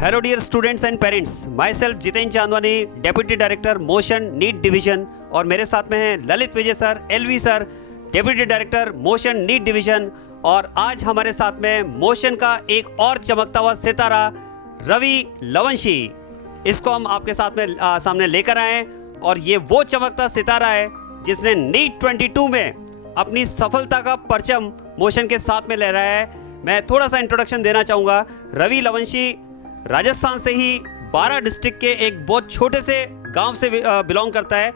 Hello dear students and parents, myself Jitendra Chandwani, deputy director motion NEET division, और मेरे साथ में हैं Lalit Vijay sir, LV sir, deputy director motion NEET division. और आज हमारे साथ में मोशन का एक और चमकता हुआ सितारा रवि लवंशी, इसको हम आपके साथ में सामने लेकर आए हैं। और ये वो चमकता सितारा है जिसने नीट 22 में अपनी सफलता का परचम मोशन के साथ में ले रहा है। मैं थोड़ा सा इंट्रोडक्शन देना चाहूँगा। रवि लवंशी राजस्थान से ही 12 डिस्ट्रिक्ट के एक बहुत छोटे से गांव से बिलोंग करता है।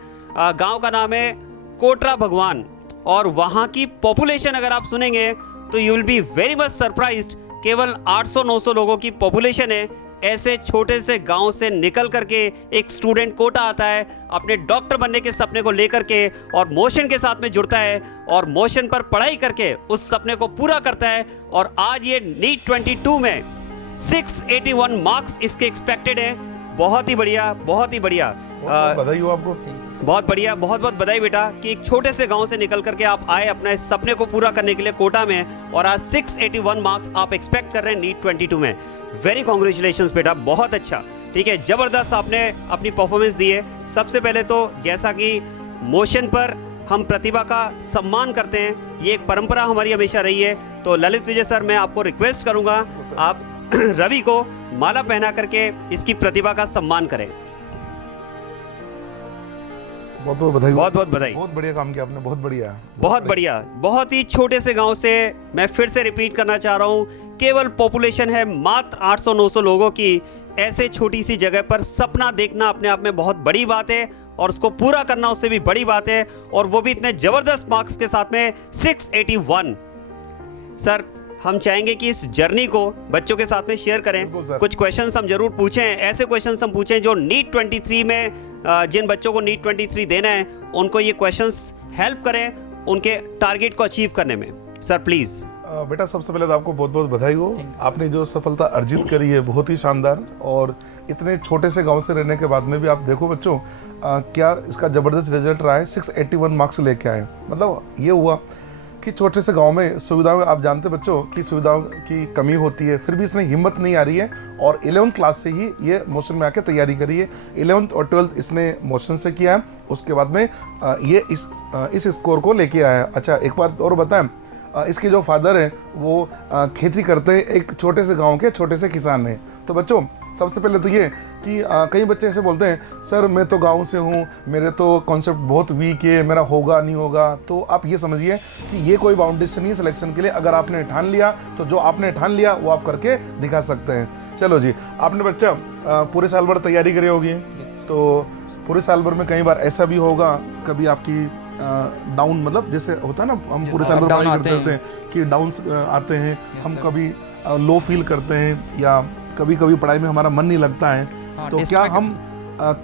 गांव का नाम है कोटरा भगवान, और वहां की पॉपुलेशन अगर आप सुनेंगे तो you will be very much surprised. केवल 800-900 लोगों की पॉपुलेशन है। ऐसे छोटे से गांव से निकल करके एक स्टूडेंट कोटा आता है अपने डॉक्टर बनने के सपने को लेकर के, और मोशन के साथ में जुड़ता है और मोशन पर पढ़ाई करके उस सपने को पूरा करता है। और आज ये नीट 22 में 681 मार्क्स इसके एक्सपेक्टेड है। बहुत ही बढ़िया, बहुत ही बढ़िया, बधाई हो आपको। बहुत बढ़िया, बहुत बहुत बधाई बेटा कि एक छोटे से गांव से निकल करके आप आए अपने इस सपने को पूरा करने के लिए कोटा में, और आज 681 मार्क्स आप एक्सपेक्ट कर रहे हैं नीट 22 में। वेरी कॉन्ग्रेचुलेशंस बेटा, बहुत अच्छा, ठीक है, जबरदस्त आपने अपनी परफॉर्मेंस दी है। सबसे पहले तो जैसा कि मोशन पर हम प्रतिभा का सम्मान करते हैं, ये एक परंपरा हमारी हमेशा रही है। तो ललित विजय सर, मैं आपको रिक्वेस्ट करूंगा आप रवि को माला पहना करके इसकी प्रतिभा का सम्मान करें। बहुत बहुत बधाई, बहुत बहुत बधाई, बहुत बढ़िया काम किया आपने, बहुत बढ़िया, बहुत बढ़िया। बहुत ही छोटे से गांव से, मैं फिर से रिपीट करना चाह रहा हूं, केवल पॉपुलेशन है मात्र 800-900 लोगों की। ऐसे छोटी सी जगह पर सपना देखना अपने आप में बहुत बड़ी बात है, और उसको पूरा करना उससे भी बड़ी बात है, और वो भी इतने जबरदस्त मार्क्स के साथ में 681। सर, हम चाहेंगे कि इस जर्नी को बच्चों के साथ में शेयर करें। कुछ क्वेश्चंस हम जरूर पूछें, ऐसे क्वेश्चंस हम पूछें जो नीट 23 में जिन बच्चों को नीट 23 देना है उनको ये क्वेश्चंस हेल्प करें उनके टारगेट को अचीव करने में। Sir please. बेटा, सबसे पहले तो आपको बहुत बहुत बधाई हो। आपने जो सफलता अर्जित करी है बहुत ही शानदार, और इतने छोटे से गांव से रहने के बाद में भी आप देखो बच्चों, क्या इसका जबरदस्त रिजल्ट रहा है। 681 मार्क्स लेके आए। मतलब ये हुआ कि छोटे से गांव में सुविधाएं, आप जानते बच्चों की सुविधाओं की कमी होती है, फिर भी इसमें हिम्मत नहीं आ रही है, और 11th क्लास से ही ये मोशन में आके तैयारी करी है। 11th और 12th इसने मोशन से किया है, उसके बाद में ये इस स्कोर को लेके आया है। अच्छा, एक बात और बताएं, इसके जो फादर हैं वो खेती करते हैं, एक छोटे से गाँव के छोटे से किसान हैं। तो बच्चों, सबसे पहले तो ये कि कई बच्चे ऐसे बोलते हैं, सर मैं तो गांव से हूँ, मेरे तो कॉन्सेप्ट बहुत वीक है, मेरा होगा नहीं होगा। तो आप ये समझिए कि ये कोई बाउंडेशन नहीं है सिलेक्शन के लिए। अगर आपने ठान लिया तो जो आपने ठान लिया वो आप करके दिखा सकते हैं। चलो जी, आपने बच्चा पूरे साल भर तैयारी करी होगी, तो पूरे साल भर में कई बार ऐसा भी होगा कभी आपकी डाउन, मतलब जैसे होता है ना, हम पूरे साल भर पढ़ाई करते हैं कि डाउन आते हैं, हम कभी लो फील करते हैं, या कभी कभी पढ़ाई में हमारा मन नहीं लगता है। तो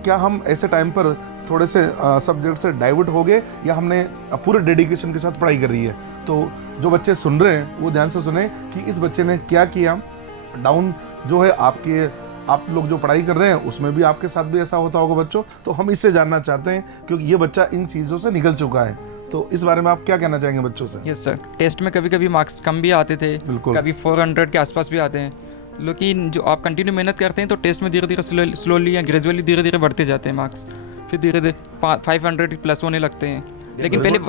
क्या हम ऐसे टाइम पर थोड़े से सब्जेक्ट से डाइवर्ट हो गए, या हमने पूरे डेडिकेशन के साथ पढ़ाई कर रही है? तो जो बच्चे सुन रहे हैं वो ध्यान से सुने कि इस बच्चे ने क्या किया। डाउन जो है आप लोग जो पढ़ाई कर रहे हैं उसमें भी आपके साथ भी ऐसा होता होगा बच्चों। तो हम इससे जानना चाहते हैं, क्योंकि ये बच्चा इन चीज़ों से निकल चुका है। तो इस बारे में आप क्या कहना चाहेंगे बच्चों से? यस सर, टेस्ट में कभी कभी मार्क्स कम भी आते थे, कभी 400 के आसपास भी आते हैं, लेकिन जो आप कंटिन्यू मेहनत करते हैं तो टेस्ट में धीरे धीरे स्लोली या ग्रेजुअली धीरे धीरे बढ़ते जाते हैं मार्क्स, फिर धीरे धीरे 500 प्लस होने लगते हैं। लेकिन पहले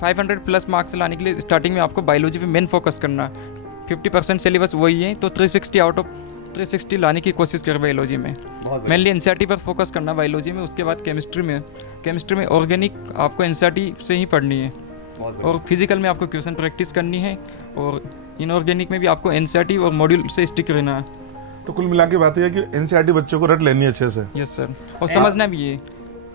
500 प्लस मार्क्स लाने के लिए स्टार्टिंग में आपको बायोलॉजी पे मेन फोकस करना। 50% सिलेबस वही है, तो 360 आउट ऑफ 360 लाने की कोशिश कर बायोलॉजी में। मेनली एनसीईआरटी पर फोकस करना बायोलॉजी में। उसके बाद केमिस्ट्री में ऑर्गेनिक आपको एनसीईआरटी से ही पढ़नी है, और फिजिकल में आपको क्वेश्चन प्रैक्टिस करनी है, और इनऑर्गेनिक में भी आपको एनसीईआरटी और मॉड्यूल से स्टिक रहना है। तो कुल मिला के बात यह है कि एनसीईआरटी बच्चों को रट लेनी है अच्छे से। यस सर, और समझना भी है।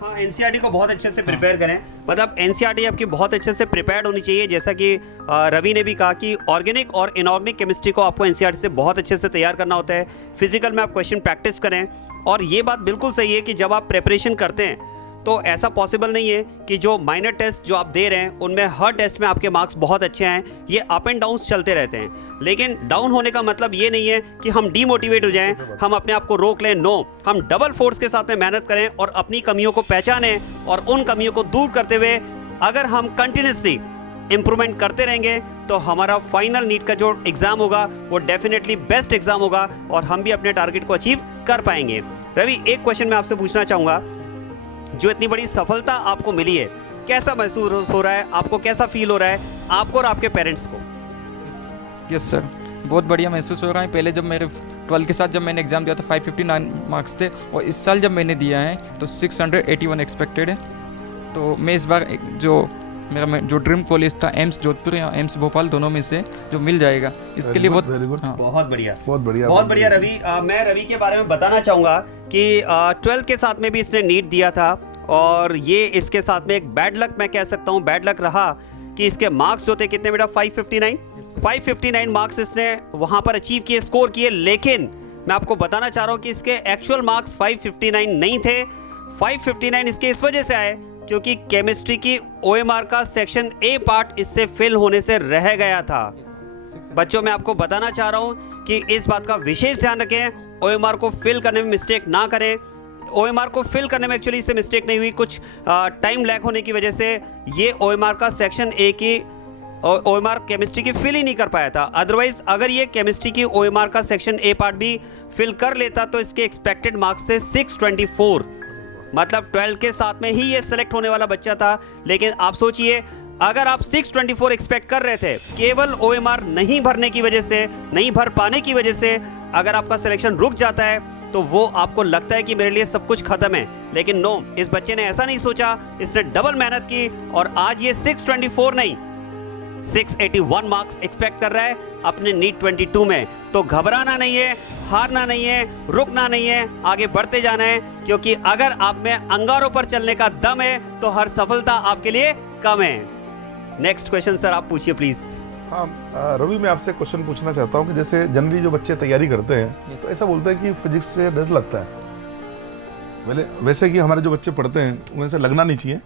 हाँ, एनसीईआरटी को बहुत अच्छे से प्रिपेयर करें। मतलब एनसीईआरटी आपकी बहुत अच्छे से प्रिपेयर्ड होनी चाहिए। जैसा कि रवि ने भी कहा कि ऑर्गेनिक और इनऑर्गेनिक केमिस्ट्री को आपको एनसीईआरटी से बहुत अच्छे से तैयार करना होता है। फिजिकल में आप क्वेश्चन प्रैक्टिस करें, और ये बात बिल्कुल सही है कि जब आप प्रिपरेशन करते हैं तो ऐसा पॉसिबल नहीं है कि जो माइनर टेस्ट जो आप दे रहे हैं उनमें हर टेस्ट में आपके मार्क्स बहुत अच्छे आए। ये अप एंड डाउन चलते रहते हैं, लेकिन डाउन होने का मतलब ये नहीं है कि हम डीमोटिवेट हो जाएं, हम अपने आप को रोक लें। नो, हम डबल फोर्स के साथ में मेहनत करें और अपनी कमियों को पहचानें, और उन कमियों को दूर करते हुए अगर हम कंटिन्यूसली इम्प्रूवमेंट करते रहेंगे तो हमारा फाइनल नीट का जो एग्ज़ाम होगा वो डेफिनेटली बेस्ट एग्ज़ाम होगा और हम भी अपने टारगेट को अचीव कर पाएंगे। रवि, एक क्वेश्चन मैं आपसे पूछना चाहूँगा, जो इतनी बड़ी सफलता आपको मिली है, कैसा महसूस हो रहा है, आपको कैसा फील हो रहा है, आपको और आपके पेरेंट्स को? यस सर, बहुत बढ़िया महसूस हो रहा है। पहले जब मेरे 12 के साथ जब मैंने एग्ज़ाम दिया था 559 मार्क्स थे, और इस साल जब मैंने दिया है तो 681 एक्सपेक्टेड है। तो मैं इस बार जो मेरा जो ड्रीम कॉलेज था एम्स जोधपुर या एम्स भोपाल, दोनों में से जो मिल जाएगा, इसके लिए बहुत बहुत बढ़िया, बहुत बढ़िया, बहुत बढ़िया। रवि, मैं रवि के बारे में बताना चाहूँगा कि 12th के साथ में भी इसने नीट दिया था और ये इसके साथ में एक बैड लक, मैं कह सकता हूँ बैड लक रहा कि इसके मार्क्स जो थे कितने बेटा, 559 मार्क्स इसने वहाँ पर अचीव किए, स्कोर किए। लेकिन मैं आपको बताना चाह रहा हूँ कि इसके एक्चुअल मार्क्स 559 नहीं थे। 559 इसके इस वजह से आए क्योंकि केमिस्ट्री की OMR का सेक्शन ए पार्ट इससे फिल होने से रह गया था। बच्चों, मैं आपको बताना चाह रहा हूँ कि इस बात का विशेष ध्यान रखें, OMR को फिल करने में मिस्टेक ना करें। OMR को फिल करने में एक्चुअली इससे मिस्टेक नहीं हुई, कुछ टाइम लैग होने की वजह से ये OMR का सेक्शन ए की OMR केमिस्ट्री की फिल ही नहीं कर पाया था। अदरवाइज अगर ये केमिस्ट्री की OMR का सेक्शन ए पार्ट भी फिल कर लेता तो इसके एक्सपेक्टेड मार्क्स थे 624, मतलब 12 के साथ में ही ये सिलेक्ट होने वाला बच्चा था। लेकिन आप सोचिए, अगर आप 624 एक्सपेक्ट कर रहे थे, केवल OMR नहीं भरने की वजह से, नहीं भर पाने की वजह से अगर आपका सिलेक्शन रुक जाता है तो वो आपको लगता है कि मेरे लिए सब कुछ खत्म है। लेकिन नो, इस बच्चे ने ऐसा नहीं सोचा, इसने डबल मेहनत की और आज ये 624 नहीं 681 मार्क्स एक्सपेक्ट कर रहा है अपने नीट 22 में। तो घबराना नहीं है, हारना नहीं है, रुकना नहीं है, आगे बढ़ते जाना है, क्योंकि अगर आप में अंगारों पर चलने का दम है तो हर सफलता आपके लिए कम है। नेक्स्ट क्वेश्चन सर, आप पूछिए प्लीज। हाँ रवि, मैं आपसे क्वेश्चन पूछना चाहता हूँ कि जैसे जनरली जो बच्चे तैयारी करते हैं तो ऐसा बोलते हैं कि फिजिक्स से डर लगता है। वैसे कि हमारे जो बच्चे पढ़ते हैं उन्हें से लगना नहीं चाहिए,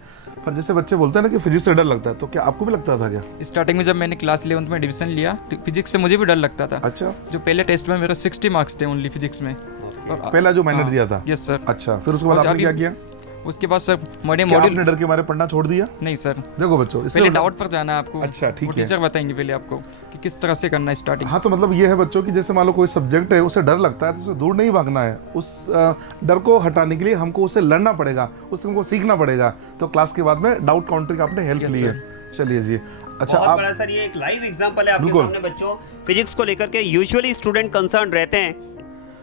पर जैसे बच्चे बोलते हैं ना कि फिजिक्स से डर लगता है, तो क्या आपको भी लगता था क्या? स्टार्टिंग में जब मैंने क्लास 11th में डिवीजन लिया तो फिजिक्स से मुझे भी डर लगता था। अच्छा। जो पहले टेस्ट में मेरे 60 मार्क्स थे ओनली फिजिक्स में। पहला जो मैंने दिया था? Yes sir. अच्छा, फिर उसके बाद आपने क्या किया? उसके बाद सर मॉड्यूल आपने डर के मारे पढ़ना छोड़ दिया? नहीं सर। देखो बच्चों, पहले डाउट पर जाना है आपको। अच्छा, ठीक है। टीचर बताएंगे पहले आपको कि किस तरह से करना है स्टार्टिंग। हाँ, तो मतलब ये है बच्चों कि जैसे मान लो कोई सब्जेक्ट है, उसे डर लगता है तो उसे दूर नहीं भागना है, उस डर को हटाने के लिए हमको उसे लड़ना पड़ेगा, उससे हमको सीखना पड़ेगा। तो क्लास के बाद में डाउट काउंटर की आपने हेल्प ली है। चलिए जी। अच्छा, बहुत बड़ा सर, ये एक लाइव एग्जांपल है आपके सामने बच्चों। फिजिक्स को लेकर के यूजुअली स्टूडेंट कंसर्न रहते हैं,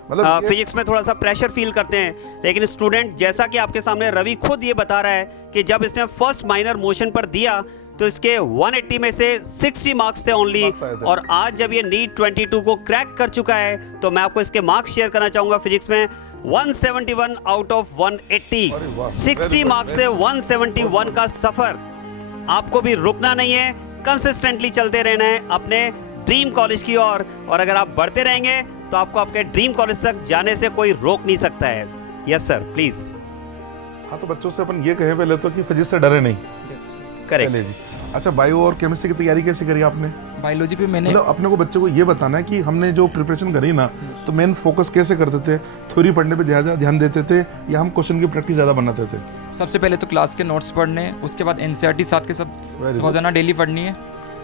मतलब फिजिक्स में थोड़ा सा प्रेशर फील करते हैं, लेकिन स्टूडेंट, जैसा कि आपके सामने रवि खुद ये बता रहा है कि जब इसने फर्स्ट माइनर मोशन पर दिया तो इसके 180 में से 60 मार्क्स थे ओनली, और आज जब ये नीट 22 को क्रैक कर चुका है तो मैं आपको इसके मार्क्स शेयर करना चाहूंगा। फिजिक्स में 171 आउट ऑफ 180, 60 मार्क्स से 171 का सफर। आपको भी रुकना नहीं है, कंसिस्टेंटली चलते रहना है अपने ड्रीम कॉलेज की ओर, और अगर आप बढ़ते रहेंगे तो आपको आपके ड्रीम कॉलेज तक जाने से कोई रोक नहीं सकता है। Yes sir, please. हाँ, तो बच्चों से अपन ये कहे पहले तो कि फिजिक्स से डरे नहीं। करेक्ट जी। अच्छा, बायो और केमिस्ट्री की तैयारी कैसे करी आपने? बायोलॉजी पे मैंने, मतलब अपने को बच्चों को ये बताना है कि हमने जो प्रिपरेशन करी ना, तो मेन फोकस कैसे करते थे? थ्योरी पढ़ने पे ज़्यादा ध्यान देते थे या हम क्वेश्चन की प्रैक्टिस ज़्यादा बनाते थे? सबसे पहले तो क्लास के नोट्स पढ़ने, उसके बाद NCERT साथ के साथ रोजाना डेली पढ़नी है,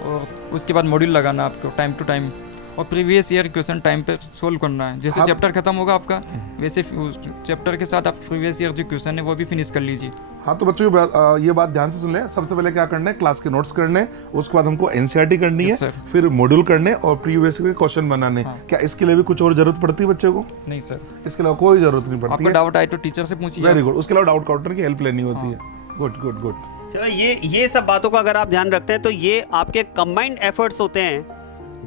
और उसके बाद मॉड्यूल लगाना आपको टाइम टू टाइम, और प्रीवियस ईयर क्वेश्चन टाइम पे सोल्व करना है। जैसे चैप्टर खत्म होगा आपका, वैसे चैप्टर के साथ आप प्रीवियस ईयर जो क्वेश्चन है वो भी फिनिश कर लीजिए। हाँ, तो बच्चों ये बात ध्यान से सुन लें। सबसे पहले क्या करना है, क्लास के नोट्स करने, उसके बाद हमको NCERT करनी है, फिर मॉड्यूल करने और प्रीवियस के क्वेश्चन बनाने। क्या इसके लिए भी कुछ और जरूरत पड़ती है बच्चे को? नहीं सर, इसके अलावा कोई जरूरत नहीं पड़ती है। आपको डाउट आए तो टीचर से पूछिए। Very good. उसके अलावा डाउट काउंटर की हेल्प लेनी होती है। Good good good. चलो, ये सब बातों का अगर आप ध्यान रखते हैं तो ये आपके कंबाइंड एफर्ट्स होते हैं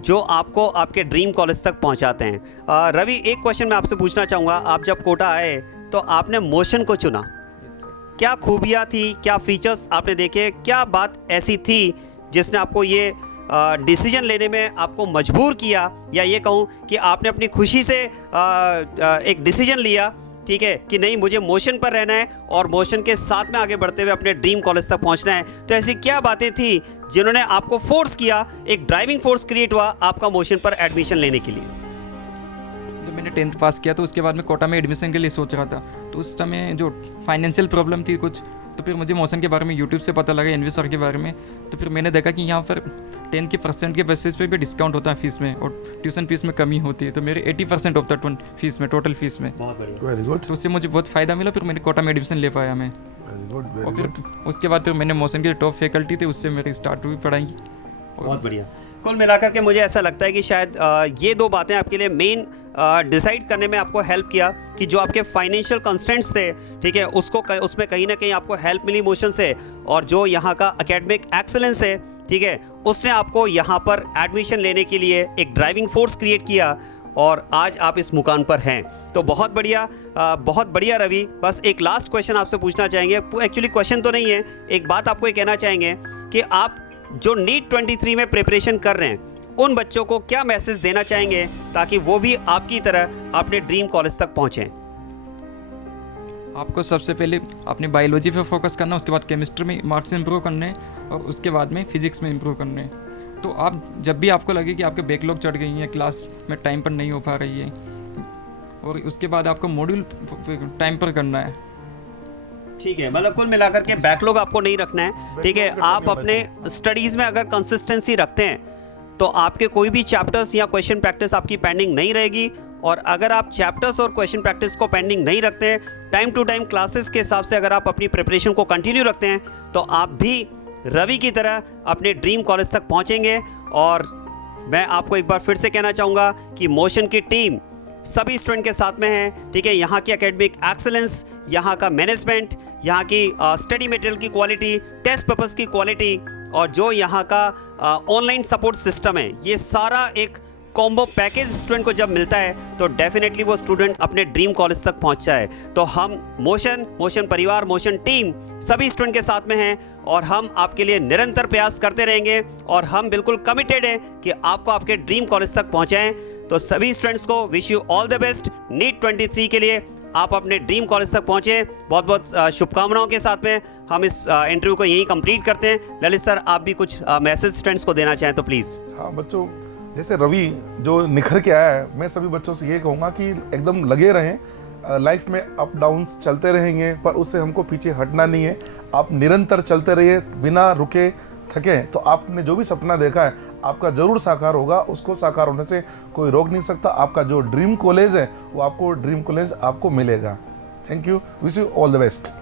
जो आपको आपके ड्रीम कॉलेज तक पहुंचाते हैं। रवि, एक क्वेश्चन मैं आपसे पूछना चाहूँगा। आप जब कोटा आए तो आपने मोशन को चुना, क्या खूबियाँ थी, क्या फीचर्स आपने देखे, क्या बात ऐसी थी जिसने आपको ये डिसीजन लेने में आपको मजबूर किया, या ये कहूँ कि आपने अपनी खुशी से एक डिसीजन लिया, ठीक है, कि नहीं मुझे मोशन पर रहना है और मोशन के साथ में आगे बढ़ते हुए अपने ड्रीम कॉलेज तक पहुंचना है? तो ऐसी क्या बातें थी जिन्होंने आपको फोर्स किया, एक ड्राइविंग फोर्स क्रिएट हुआ आपका मोशन पर एडमिशन लेने के लिए? जब मैंने 10th पास किया तो उसके बाद मैं कोटा में एडमिशन के लिए सोच रहा था, तो उस समय जो फाइनेंशियल प्रॉब्लम थी कुछ, तो फिर मुझे मोशन के बारे में यूट्यूब से पता लगा, एनवी सर के बारे में। तो फिर मैंने देखा कि यहाँ पर 10% के बेसिस पे भी डिस्काउंट होता है फीस में, और ट्यूशन फीस में कमी होती है। तो मेरे 80% होता है फीस में, टोटल फीस में। Very good. तो उससे मुझे बहुत फ़ायदा मिला। फिर मैंने कोटा में एडमिशन ले पाया मैं। और फिर उसके बाद फिर मैंने मोशन के टॉप फैकल्टी थे, उससे मेरी स्टार्ट हुई पढ़ाई। बहुत बढ़िया। कुल मिलाकर के मुझे ऐसा लगता है कि शायद ये दो बातें आपके लिए मेन डिसाइड करने में आपको हेल्प किया कि जो आपके फाइनेंशियल कंस्ट्रेंट्स थे, ठीक है, उसमें कहीं ना कहीं आपको हेल्प मिली मोशन से, और जो यहाँ का एकेडमिक एक्सेलेंस है, ठीक है, उसने आपको यहाँ पर एडमिशन लेने के लिए एक ड्राइविंग फोर्स क्रिएट किया, और आज आप इस मुकाम पर हैं। तो बहुत बढ़िया रवि। बस एक लास्ट क्वेश्चन आपसे पूछना चाहेंगे। एक्चुअली क्वेश्चन तो नहीं है, एक बात आपको ये कहना चाहेंगे कि आप जो नीट 23 में प्रिपरेशन कर रहे हैं, उन बच्चों को क्या मैसेज देना चाहेंगे ताकि वो भी आपकी तरह अपने ड्रीम कॉलेज तक पहुंचें? आपको सबसे पहले अपनी बायोलॉजी पे फोकस करना, उसके बाद केमिस्ट्री में मार्क्स इंप्रूव करने, और उसके बाद में फिजिक्स में इंप्रूव करने। तो आप जब भी आपको लगे कि आपके बैकलॉग चढ़ गई हैं, क्लास में टाइम पर नहीं हो पा रही है, और उसके बाद आपको मॉड्यूल टाइम पर करना है। ठीक है, मतलब कुल मिलाकर के बैकलॉग आपको नहीं रखना है, ठीक है। आप अपने स्टडीज़ में अगर कंसिस्टेंसी रखते हैं तो आपके कोई भी चैप्टर्स या क्वेश्चन प्रैक्टिस आपकी पेंडिंग नहीं रहेगी। और अगर आप चैप्टर्स और क्वेश्चन प्रैक्टिस को पेंडिंग नहीं रखते हैं, टाइम टू टाइम क्लासेस के हिसाब से अगर आप अपनी प्रिपरेशन को कंटिन्यू रखते हैं, तो आप भी रवि की तरह अपने ड्रीम कॉलेज तक पहुंचेंगे। और मैं आपको एक बार फिर से कहना चाहूँगा कि मोशन की टीम सभी स्टूडेंट के साथ में है, ठीक है। यहाँ की एकेडमिक एक्सेलेंस, यहाँ का मैनेजमेंट, यहाँ की स्टडी मटेरियल की क्वालिटी, टेस्ट पेपर्स की क्वालिटी, और जो यहाँ का ऑनलाइन सपोर्ट सिस्टम है, ये सारा एक कॉम्बो पैकेज स्टूडेंट को जब मिलता है तो डेफिनेटली वो स्टूडेंट अपने ड्रीम कॉलेज तक पहुँचता है। तो हम मोशन परिवार, मोशन टीम सभी स्टूडेंट के साथ में हैं, और हम आपके लिए निरंतर प्रयास करते रहेंगे, और हम बिल्कुल कमिटेड हैं कि आपको आपके ड्रीम कॉलेज तक पहुँचाएँ। तो सभी स्टूडेंट्स को wish you all the best. NEET 23 के लिए आप अपने ड्रीम कॉलेज तक पहुँचे। बहुत बहुत शुभकामनाओं के साथ में हम इस इंटरव्यू को यहीं कंप्लीट करते हैं। ललित सर, आप भी कुछ मैसेज स्टूडेंट्स को देना चाहें तो प्लीज़। हाँ बच्चों, जैसे रवि जो निखर के आया है, मैं सभी बच्चों से ये कहूँगा कि एकदम लगे रहें। लाइफ में अप डाउन्स चलते रहेंगे, पर उससे हमको पीछे हटना नहीं है। आप निरंतर चलते रहिए, बिना रुके थके, तो आपने जो भी सपना देखा है आपका जरूर साकार होगा। उसको साकार होने से कोई रोक नहीं सकता। आपका जो ड्रीम कॉलेज है वो आपको ड्रीम कॉलेज आपको मिलेगा। Thank you, wish you all the best.